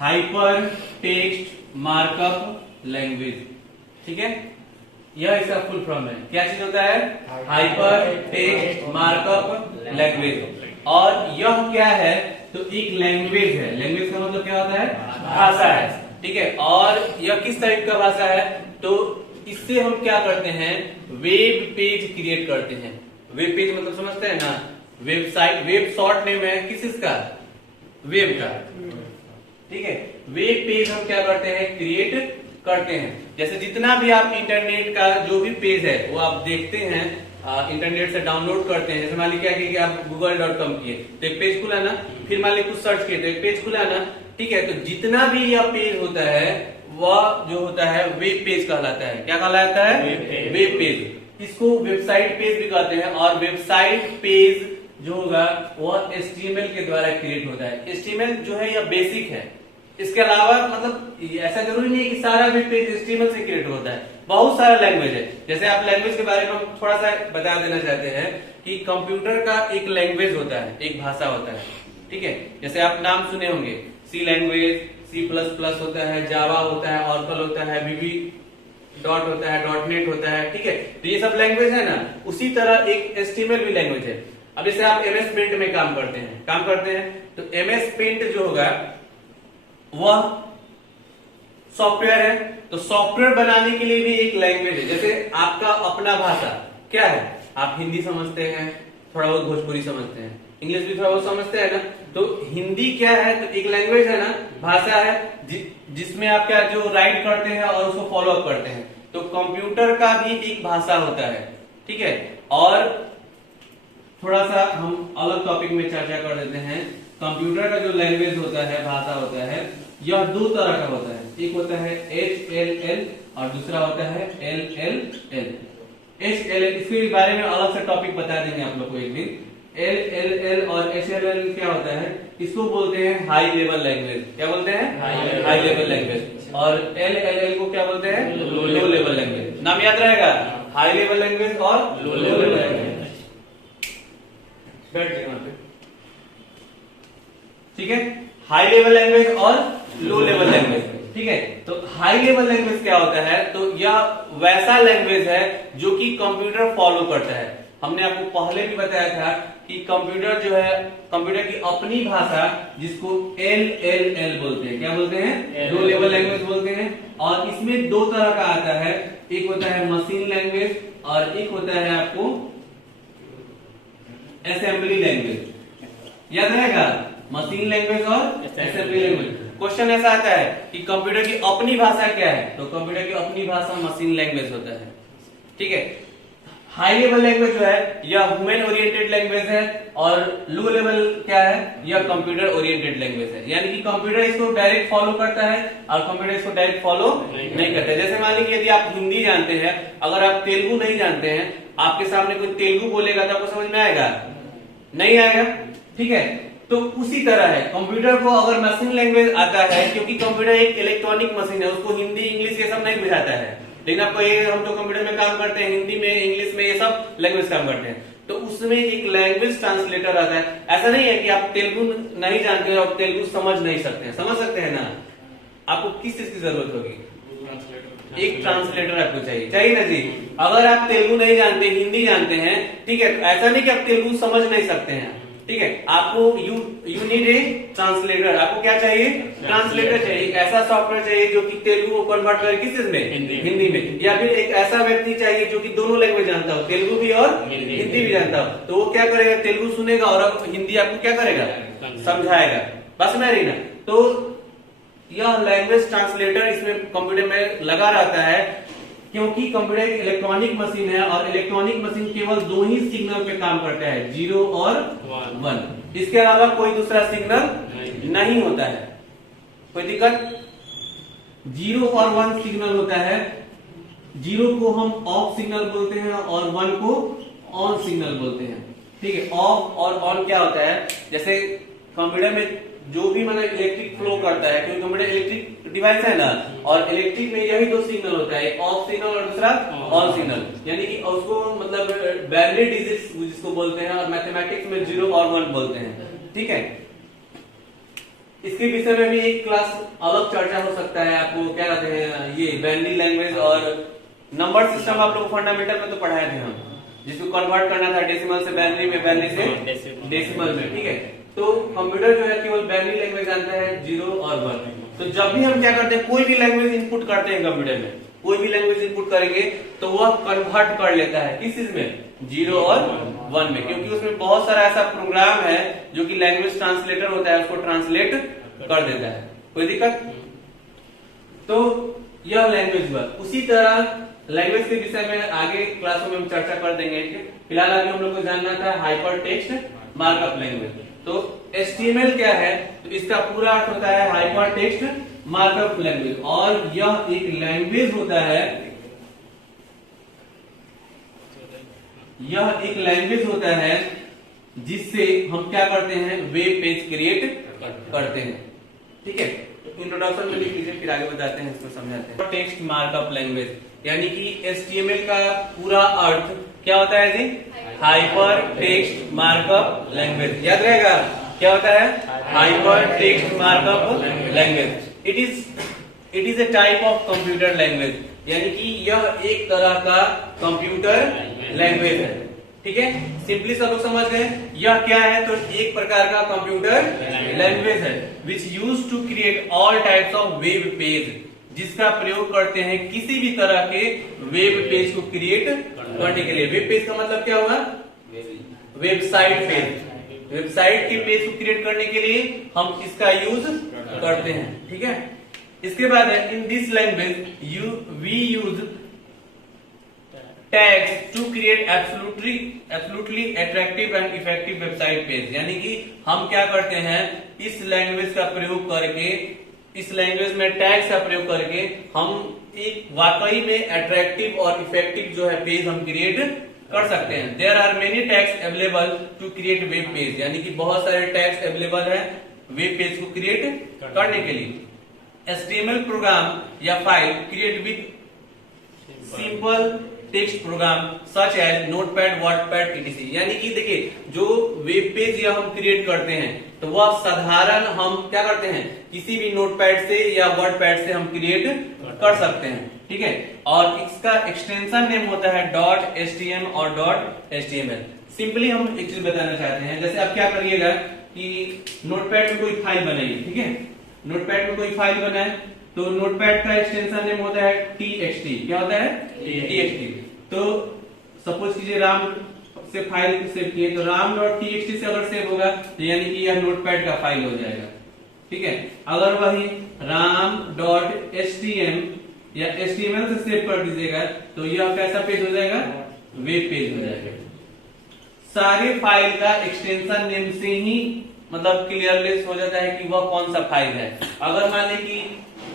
Hyper text markup language. ठीक है, यह इसका फुल फॉर्म है। क्या चीज होता है? Hyper text markup language. और यह क्या है? तो एक लैंग्वेज है। लैंग्वेज का मतलब क्या होता है? भाषा है। ठीक है, और यह किस टाइप का भाषा है? तो इससे हम क्या करते हैं? वेब पेज क्रिएट करते हैं। वेब पेज मतलब समझते हैं ना? वेबसाइट, वेब शॉर्ट नेम है किस इसका? वेब का। ठीक है, वेब पेज हम क्या करते हैं? क्रिएट करते हैं। जैसे जितना भी आप इंटरनेट का जो भी पेज है वो आप देखते हैं, इंटरनेट से डाउनलोड करते हैं। जैसे मान लीजिए क्या किए कि आप google.com किए तो एक पेज खुला ना, फिर मान लीजिए कुछ सर्च किए तो एक पेज खुला ना। ठीक है, तो जितना भी यह पेज होता है वह जो होता है वेब पेज कहलाता है। क्या कहलाता है? Web page. इसको वेबसाइट पेज भी कहते हैं। और वेबसाइट पेज जो होगा वह HTML के द्वारा क्रिएट होता है। HTML जो है यह बेसिक है। इसके अलावा मतलब ऐसा जरूरी नहीं है कि सारा वेब पेज HTML से क्रिएट होता है। बहुत सारा लैंग्वेज है। जैसे आप लैंग्वेज के बारे में हम थोड़ा सा बता देना चाहते हैं कि कंप्यूटर का एक लैंग्वेज होता है, एक भाषा होता है। ठीक है, जैसे आप नाम सुने होंगे, सी लैंग्वेज, C++ होता है, जावा होता है, ऑरकल होता है, VB डॉट होता है, .NET होता है। ठीक है, तो ये सब लैंग्वेज है ना। उसी तरह एक HTML भी लैंग्वेज है। अब जैसे आप MS पेंट में काम करते हैं तो MS पेंट जो होगा वह सॉफ्टवेयर है। तो सॉफ्टवेयर बनाने के लिए भी एक लैंग्वेज है। जैसे आपका अपना भाषा क्या है? आप हिंदी समझते हैं, थोड़ा बहुत भोजपुरी समझते हैं, इंग्लिश भी थोड़ा बहुत समझते हैं ना। तो हिंदी क्या है? तो एक लैंग्वेज है ना, भाषा है, जिसमें आप क्या जो राइट करते हैं और उसको फॉलो अप करते हैं। तो कंप्यूटर का भी एक भाषा होता है। ठीक है, और थोड़ा सा हम अलग टॉपिक में चर्चा कर देते हैं। कंप्यूटर का जो लैंग्वेज होता है, भाषा होता है, यह दो तरह का होता है। एक होता है HLL और दूसरा होता है LLL। HLL इसके बारे में अलग से टॉपिक बता देंगे आप लोग को एक दिन। LLL और HLL क्या होता है? इसको बोलते हैं हाई लेवल लैंग्वेज। क्या बोलते हैं? High level language. और LLL को क्या बोलते हैं? Low level language. नाम याद रहेगा, हाई लेवल लैंग्वेज और लो लेवल लैंग्वेज। बैठ जाइए वहां पे। ठीक है, हाई लेवल लैंग्वेज और लो लेवल लैंग्वेज। ठीक है, तो हाई लेवल लैंग्वेज क्या होता है? तो यह वैसा लैंग्वेज है जो कि कंप्यूटर फॉलो करता है। हमने आपको पहले भी बताया था कि कंप्यूटर जो है, कंप्यूटर की अपनी भाषा जिसको LLL बोलते हैं। क्या बोलते हैं? लो लेवल लैंग्वेज बोलते हैं। और इसमें दो तरह का आता है, एक होता है मशीन लैंग्वेज और एक होता है आपको असेंबली लैंग्वेज। याद रहेगा, मशीन लैंग्वेज और असेंबली लैंग्वेज। क्वेश्चन ऐसा आता है कि कंप्यूटर की अपनी भाषा क्या है? तो कंप्यूटर की अपनी भाषा मशीन लैंग्वेज होता है। ठीक है, हाई लेवल लैंग्वेज जो है यह ह्यूमन ओरिएंटेड लैंग्वेज है और लो लेवल क्या है? यह कंप्यूटर ओरिएंटेड लैंग्वेज है। यानी कि कंप्यूटर इसको डायरेक्ट फॉलो करता है और कंप्यूटर इसको डायरेक्ट फॉलो नहीं करता है। जैसे मान लीजिए यदि आप हिंदी जानते हैं, अगर आप तेलुगु नहीं जानते हैं, आपके सामने कोई तेलुगु बोलेगा तो आपको समझ में आएगा? नहीं आएगा। ठीक है, तो उसी तरह है कंप्यूटर को अगर मशीन लैंग्वेज आता है, क्योंकि कंप्यूटर एक इलेक्ट्रॉनिक मशीन है, उसको हिंदी इंग्लिश ये सब नहीं बुझाता है। लेकिन आपको ये, हम तो कंप्यूटर में काम करते हैं, हिंदी में, इंग्लिश में, ये सब लैंग्वेज काम करते हैं। तो उसमें एक लैंग्वेज ट्रांसलेटर आता है। ऐसा नहीं है कि आप तेलुगु नहीं जानते हो और तेलुगु समझ नहीं सकते हैं, समझ सकते हैं ना। आपको किस चीज की जरूरत होगी? एक ट्रांसलेटर आपको चाहिए ना जी। अगर आप तेलुगु नहीं जानते, हिंदी जानते हैं, ठीक है, ऐसा नहीं कि आप तेलुगु समझ नहीं सकते हैं। ठीक है, आपको यू नीड ए ट्रांसलेटर। आपको क्या चाहिए? ट्रांसलेटर चाहिए। एक ऐसा सॉफ्टवेयर चाहिए जो कि तेलुगु को कन्वर्ट करे किस चीज में? हिंदी में। या फिर एक ऐसा व्यक्ति चाहिए जो कि दोनों लैंग्वेज जानता हो, तेलुगु भी और हिंदी भी जानता हो। तो वो क्या करेगा? तेलुगु सुनेगा और हिंदी आपको क्या करेगा? समझाएगा। बस में रही ना। तो यह लैंग्वेज ट्रांसलेटर इसमें कंप्यूटर में लगा रहता है, क्योंकि कंप्यूटर एक इलेक्ट्रॉनिक मशीन है और इलेक्ट्रॉनिक मशीन केवल दो ही सिग्नल पे काम करता है, 0 और 1। इसके अलावा कोई दूसरा सिग्नल नहीं होता है। कोई दिक्कत? 0 और 1 सिग्नल होता है। 0 को हम ऑफ सिग्नल बोलते हैं और 1 को ऑन सिग्नल बोलते हैं। ठीक है, ऑफ और ऑन क्या होता है? जैसे कंप्यूटर में जो भी मतलब इलेक्ट्रिक फ्लो करता है, क्योंकि कंप्यूटर इलेक्ट्रिक डिवाइस है ना, और इलेक्ट्रिक में यही दो सिग्नल होता है, एक ऑफ सिग्नल और दूसरा ऑन सिग्नल। यानी कि उसको मतलब बाइनरी डिजिट्स जिसको बोलते हैं, और मैथमेटिक्स में 0 और 1 बोलते हैं। ठीक है, इसके विषय में भी एक क्लास अलग चर्चा हो सकता है। आपको क्या कहते हैं, ये बाइनरी लैंग्वेज और नंबर सिस्टम आप लोग फंडामेंटल में तो पढ़ाए थे हम, जिसको कन्वर्ट करना था डेसिमल से बाइनरी में, बाइनरी से डेसिमल में। ठीक है, तो कंप्यूटर जो है केवल बाइनरी लैंग्वेज जानता है, 0 और 1। तो जब भी हम क्या करते हैं, कोई भी लैंग्वेज इनपुट करते हैं कंप्यूटर में, कोई भी लैंग्वेज इनपुट करेंगे तो वह कन्वर्ट कर लेता है किस चीज में, 0 और 1 में, क्योंकि उसमें बहुत सारा ऐसा प्रोग्राम है जो कि लैंग्वेज ट्रांसलेटर होता है, उसको ट्रांसलेट कर देता है। कोई दिक्कत? तो यह लैंग्वेज हुआ। उसी तरह लैंग्वेज के विषय में आगे क्लासों में हम चर्चा कर देंगे। फिलहाल अभी हम लोग को जानना था हाइपर टेक्स्ट मार्कअप लैंग्वेज। तो HTML क्या है, तो इसका पूरा अर्थ होता है हाइपर टेक्स्ट मार्कअप लैंग्वेज, और यह एक लैंग्वेज होता है, यह एक लैंग्वेज होता है जिससे हम क्या करते हैं, वेब पेज क्रिएट करते हैं। ठीक है, तो इंट्रोडक्शन में लिख लीजिए, फिर आगे बताते हैं, इसको समझाते हैं। टेक्स्ट मार्कअप लैंग्वेज यानी कि HTML का पूरा अर्थ क्या होता है जी, हाइपर टेक्स्ट मार्कअप लैंग्वेज। याद रहेगा क्या होता है, hyper text markup language. It is a type of computer language, यानी कि यह एक तरह का कंप्यूटर लैंग्वेज है। ठीक है, सिंपली सब लोग समझ गए यह क्या है, तो एक प्रकार का कंप्यूटर लैंग्वेज है which use to create all types of web page, जिसका प्रयोग करते हैं किसी भी तरह के वेब पेज को क्रिएट करने के लिए। वेब पेज का मतलब क्या होगा, वेबसाइट पेज। वेबसाइट के पेज को क्रिएट करने के लिए हम इसका यूज करते हैं। ठीक है, इसके बाद है in this language we use tags to create absolutely attractive and effective website page, यानी कि हम क्या करते हैं, इस लैंग्वेज का प्रयोग करके, इस लैंग्वेज में टैग्स का प्रयोग करके हम एक वाकई में अट्रैक्टिव और इफेक्टिव जो है पेज हम क्रिएट कर सकते हैं। There are many tags available to create web page, यानी कि बहुत सारे टैग्स अवेलेबल है वेब पेज को क्रिएट करने के लिए। HTML प्रोग्राम या file create with simple text program such as Notepad, WordPad etc, यानी कि देखिए जो वेब पेज या हम क्रिएट करते हैं तो वह साधारण हम क्या करते हैं, किसी भी नोटपैड से या वर्डपैड से हम क्रिएट कर सकते हैं। ठीक है, और इसका एक्सटेंशन नेम होता है .htm और .html। सिंपली हम एक चीज बताना चाहते हैं, जैसे आप क्या करिएगा कि नोटपैड में कोई फाइल बनाइए। ठीक है, नोटपैड में कोई फाइल बनाए तो नोटपैड का एक्सटेंशन नेम होता है txt। क्या होता है, txt। तो सपोज कीजिए राम से फाइल सेव किए, तो ram.txt से अगर सेव होगा तो यानी कि यह नोटपैड का फाइल हो जाएगा। ठीक है, अगर वही ram.htm या HTML से सेव कर दीजिएगा तो यह कैसा पेज हो जाएगा, वेब पेज हो जाएगा। सारे फाइल का एक्सटेंशन नेम से ही मतलब क्लियरलेस हो जाता है कि वह कौन सा फाइल है। अगर मान लें कि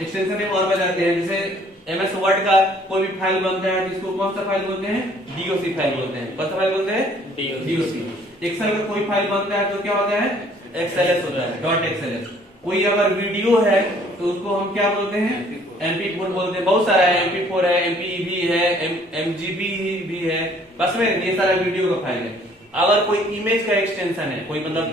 एक्सटेंशन नेम और बताते हैं, जैसे MS वर्ड का कोई भी फाइल बनता है जिसको कौन सा फाइल बोलते हैं, DOC फाइल बोलते हैं। कौन सा फाइल बोलते हैं, DOC। एक्सेल का कोई फाइल बनता है तो क्या होता है, XLS होता है, .xls। कोई अगर वीडियो है तो उसको हम क्या बोलते हैं, MP4 बोलते हैं। बहुत सारा है, MP4 है, MPEG है, MGB भी है, बस में ये सारा वीडियो का फाइल है। अगर कोई इमेज का एक्सटेंशन है, कोई मतलब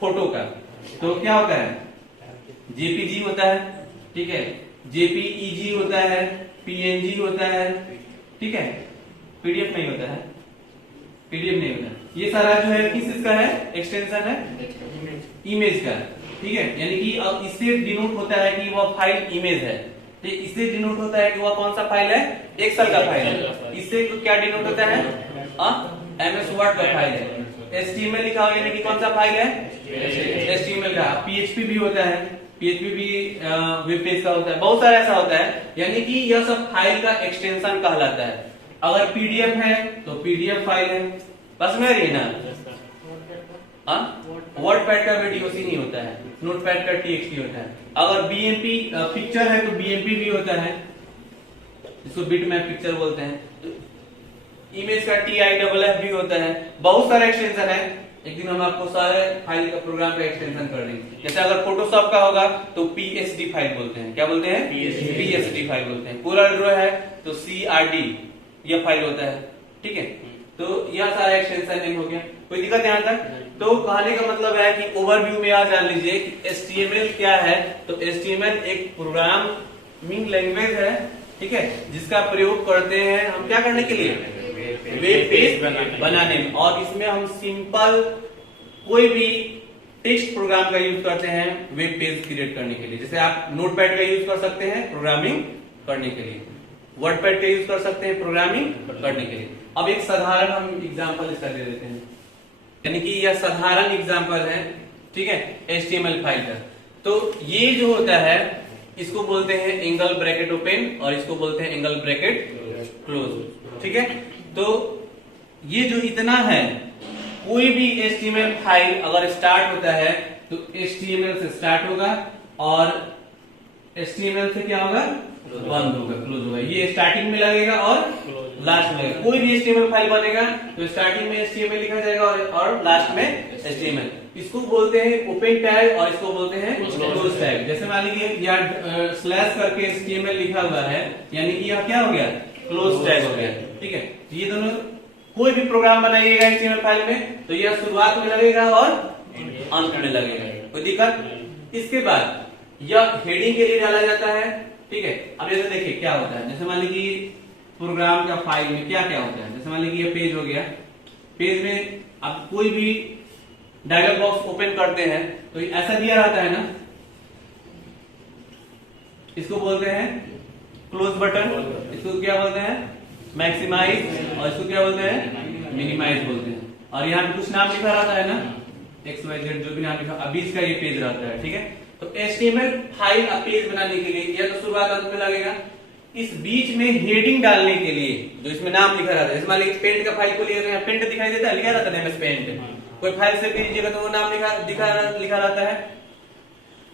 फोटो का, तो क्या होता है, JPG होता है। ठीक है, JPEG होता है, PNG होता है। ठीक है, PDF नहीं होता है, PDF नहीं होता है। ये सारा जो है किस चीज का है, एक्सटेंशन है इमेज का। ठीक है, यानी कि अब इससे डिनोट होता है कि वह फाइल इमेज है, तो इससे डिनोट होता है कि वह कौन सा फाइल है, एक्सेल का फाइल है। इससे क्या डिनोट होता है, MS वर्ड का फाइल है। HTML लिखा हो यानी कि कौन सा फाइल है, HTML का। PHP भी होता है, PHP भी वेब पेज का होता है। बहुत सारा ऐसा होता है, यानी कि यह सब फाइल का एक्सटेंशन कहलाता है। अगर PDF है तो PDF फाइल है, बस में रही ना। वर्डपैड का भी DOC नहीं होता है, नोटपैड का TXT होता है। अगर BMP पिक्चर है तो BMP भी होता है, इसको बिटमैप पिक्चर बोलते हैं। इमेज का TIFF भी होता है। बहुत सारे एक्सटेंशन है, एक दिन हम आपको सारे फाइल का प्रोग्राम का एक्सटेंशन कर देंगे। जैसे अगर फोटोशॉप का होगा तो PSD फाइल बोलते हैं। क्या बोलते हैं, PSD फाइल बोलते हैं। पूरा ड्रॉ है तो CRD यह फाइल होता है। ठीक है, तो यह सारा एक्सटेंशन नेम हो गया। कोई दिक्कत यहाँ तक? तो कहने का मतलब है कि ओवरव्यू में आप जान लीजिए कि HTML क्या है। तो HTML एक प्रोग्रामिंग लैंग्वेज है, ठीक है, जिसका प्रयोग करते हैं हम क्या करने के लिए, वेब पेज बनाने में। और इसमें हम सिंपल कोई भी टेक्स्ट प्रोग्राम का यूज करते हैं वेब पेज क्रिएट करने के लिए। जैसे आप नोटपैड का यूज कर सकते हैं प्रोग्रामिंग करने के लिए, वर्डपैड का यूज कर सकते हैं प्रोग्रामिंग करने के लिए। अब एक साधारण हम एग्जांपल इसका दे देते हैं, यानी कि यह साधारण एग्जांपल है, ठीक है, HTML फाइल का। तो ये जो होता है इसको बोलते हैं एंगल ब्रैकेट ओपन और इसको बोलते हैं एंगल ब्रैकेट क्लोज, ठीक है। तो ये जो इतना है, कोई भी HTML फाइल अगर स्टार्ट होता है तो HTML से स्टार्ट होगा और HTML से क्या होगा, बंद होगा, क्लोज होगा। ये स्टार्टिंग में लगेगा और लास्ट में लगेगा। कोई भी HTML फाइल बनेगा तो स्टार्टिंग में HTML लिखा जाएगा और लास्ट में HTML। इसको बोलते हैं ओपन टैग और इसको बोलते हैं क्लोज टैग। जैसे मान लीजिए यहाँ स्लैश करके HTML लिखा हुआ है, यानी कि यह क्या हो गया, क्लोज टैग हो गया, ठीक है। ये दोनों कोई भी प्रोग्राम बनाइएगा HTML फाइल में तो यह शुरुआत में लगेगा और अंत में लगेगा, कोई दिक्कत? इसके बाद यह हेडिंग के लिए डाला जाता है, ठीक है। अब जैसे देखिए क्या होता है, जैसे मान लीजिए प्रोग्राम का फाइल में क्या क्या होता है। जैसे मान लीजिए ये पेज हो गया, पेज में आप कोई भी डायलॉग बॉक्स ओपन करते हैं तो ऐसा दिया रहता है ना, इसको बोलते हैं क्लोज बटन, इसको क्या बोलते हैं, मैक्सिमाइज, और इसको क्या बोलते हैं, मिनिमाइज बोलते हैं। और यहाँ पे कुछ नाम लिखा रहता है ना, XYZ जो भी नाम लिखा, अभी इसका ये पेज रहता है, ठीक है। तो HTML फाइल का पेज बनाने के लिए यह तो शुरुआत अंत में लगेगा। इस बीच में हेडिंग डालने के लिए जो इसमें नाम लिखा रहता है, जैसे मान लीजिए पेंट का फाइल को लिए पेंट दिखाई देता है, लिखा रहता है MS पेंट, कोई फाइल से लीजिएगा तो वो नाम लिखा रहता है।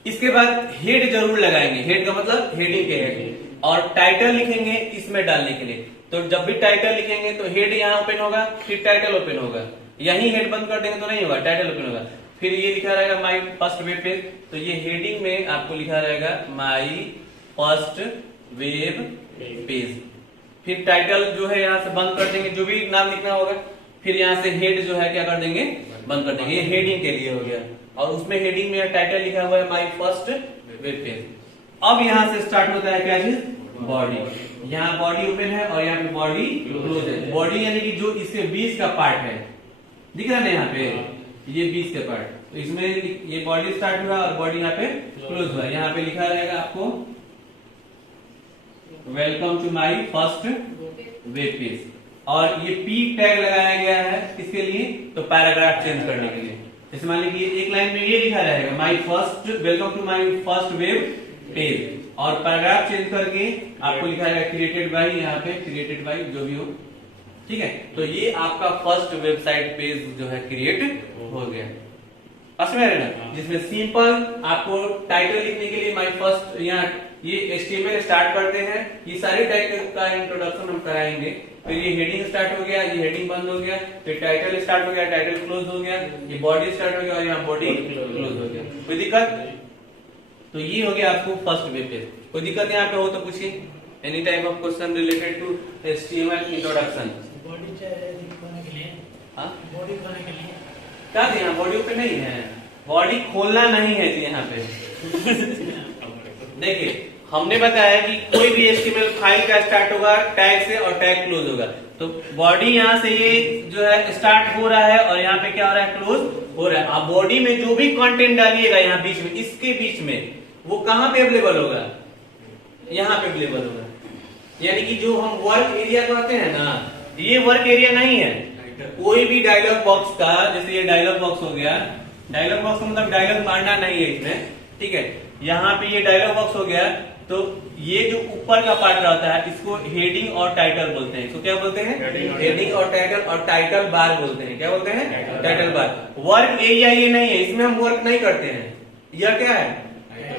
इसके बाद हेड जरूर लगाएंगे, हेड का मतलब हेडिंग के हेड, और टाइटल लिखेंगे इसमें डालने के लिए। तो जब भी टाइटल लिखेंगे तो हेड यहाँ ओपन होगा, फिर टाइटल ओपन होगा। यही हेड बंद कर देंगे तो नहीं होगा, टाइटल ओपन होगा। फिर ये लिखा रहेगा माई फर्स्ट वेब पेज, तो ये हेडिंग में आपको लिखा रहेगा माई फर्स्ट वेब पेज। फिर टाइटल जो है यहाँ से बंद कर देंगे, जो भी नाम लिखना होगा। फिर यहाँ से हेड जो है क्या कर देंगे, बंद कर देंगे। ये हेडिंग के लिए हो गया, और उसमें हेडिंग में टाइटल लिखा हुआ है माई फर्स्ट वेब पेज। अब यहाँ से स्टार्ट होता है क्या चीज, बॉडी। यहाँ बॉडी ओपन है और यहाँ पे बॉडी क्लोज है। बॉडी यानी कि जो इसके बीच का पार्ट है, दिख रहा है ना यहाँ पे, ये बीच का पार्ट, तो इसमें ये बॉडी स्टार्ट हुआ और बॉडी यहाँ पे क्लोज हुआ। यहाँ पे लिखा रहेगा आपको welcome to my first web page, और ये P टैग लगाया गया है किसके लिए, तो पैराग्राफ चेंज करने के लिए। जैसे मान लीजिए एक लाइन में ये लिखा रहेगा my first welcome to my first web page, और पैराग्राफ चेंज करके आपको लिखा रहेगा क्रिएटेड बाय, यहाँ पे क्रिएटेड बाय जो भी हो, ठीक है। तो ये आपका फर्स्ट वेबसाइट पेज जो है क्रिएट हो गया, समझ रहे ना। जिसमें सिंपल आपको टाइटल लिखने के लिए माई फर्स्ट, यहाँ ये HTML स्टार्ट करते हैं, ये सारे टाइटल का इंट्रोडक्शन हम कराएंगे। फिर ये हेडिंग स्टार्ट हो गया, ये हेडिंग बंद हो गया, फिर टाइटल स्टार्ट हो गया, टाइटल क्लोज हो गया, ये बॉडी स्टार्ट हो गया और यहाँ बॉडी क्लोज हो गया। कोई दिक्कत? तो ये हो गया आपको फर्स्ट वेब पेज। कोई दिक्कत यहाँ पे हो तो पूछिए, any type of question related to HTML introduction. Body खोलने के लिए, हाँ बॉडी खोलने के लिए क्या थी, यहाँ बॉडी पे नहीं है, बॉडी खोलना नहीं है जी यहाँ पे। देखिए हमने बताया कि कोई भी HTML फाइल का स्टार्ट होगा टैग से और टैग क्लोज होगा। तो बॉडी यहाँ से ये जो है स्टार्ट हो रहा है और यहाँ पे क्या हो रहा है, क्लोज हो रहा है। आप बॉडी में जो भी कंटेंट डालिएगा यहाँ बीच में, इसके बीच में, वो कहाँ पे अवेलेबल होगा, यहाँ पे अवेलेबल होगा। यानी कि जो हम वर्क एरिया कहते हैं ना, ये वर्क एरिया नहीं है। कोई भी डायलॉग बॉक्स का, जैसे ये डायलॉग बॉक्स हो गया, डायलॉग बॉक्स मतलब डायलॉग मारना नहीं है इसमें, ठीक है। यहाँ पे ये डायलॉग बॉक्स हो गया, तो ये जो ऊपर का पार्ट रहता है इसको हेडिंग और टाइटल बोलते हैं। इसको क्या बोलते हैं, हेडिंग और टाइटल, और टाइटल बार बोलते हैं। क्या बोलते हैं, टाइटल बार। वर्क एरिया ये नहीं है, इसमें हम वर्क नहीं करते हैं। यह क्या है,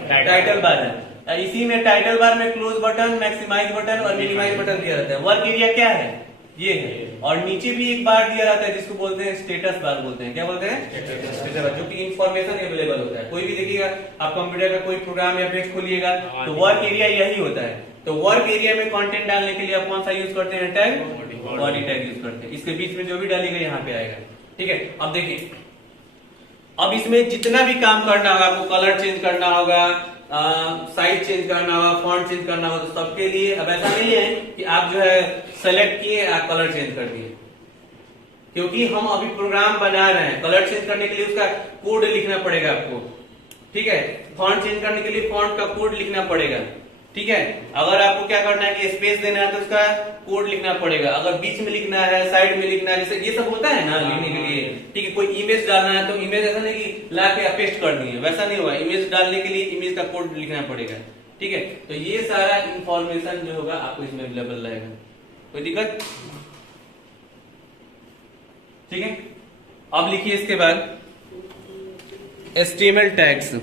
टाइटल बार है। इसी में टाइटल बार में क्लोज बटन, मैक्सिमाइज बटन और मिनिमाइज बटन दिया रहता है। वर्क एरिया क्या है, ये है। और नीचे भी एक बार दिया रहता है जिसको बोलते हैं स्टेटस बार बोलते हैं। क्या बोलते हैं, स्टेटस बार, जो कि इंफॉर्मेशन अवेलेबल होता है। कोई भी देखिएगा आप कंप्यूटर का कोई प्रोग्राम या पेज खोलिएगा तो वर्क एरिया यही होता है। तो वर्क एरिया में कंटेंट डालने के लिए आप कौन सा यूज करते हैं टैग? बॉडी टैग यूज करते हैं। इसके बीच में जो भी डालेगा यहाँ पे आएगा। ठीक है, अब देखिए, अब इसमें जितना भी काम करना होगा, आपको कलर चेंज करना होगा, साइज चेंज करना होगा, फॉन्ट चेंज करना होगा, तो सबके लिए अब ऐसा नहीं है कि आप जो है सेलेक्ट किए आप कलर चेंज कर दिए, क्योंकि हम अभी प्रोग्राम बना रहे हैं। कलर चेंज करने के लिए उसका कोड लिखना पड़ेगा आपको। ठीक है, फॉन्ट चेंज करने के लिए फॉन्ट का कोड लिखना पड़ेगा। ठीक है, अगर आपको क्या करना है कि स्पेस देना है तो उसका कोड लिखना पड़ेगा, अगर बीच में लिखना है, साइड में लिखना है, जैसे ये सब होता है ना लिखने के लिए। ठीक है, कोई इमेज डालना है तो इमेज ऐसा नहीं कि ला के पेस्ट कर दिए, वैसा नहीं होगा। इमेज डालने के लिए इमेज का कोड लिखना पड़ेगा। ठीक है, तो ये सारा इंफॉर्मेशन जो होगा आपको इसमें अवेलेबल रहेगा। कोई दिक्कत? ठीक है, अब लिखिए इसके बाद HTML टैग्स।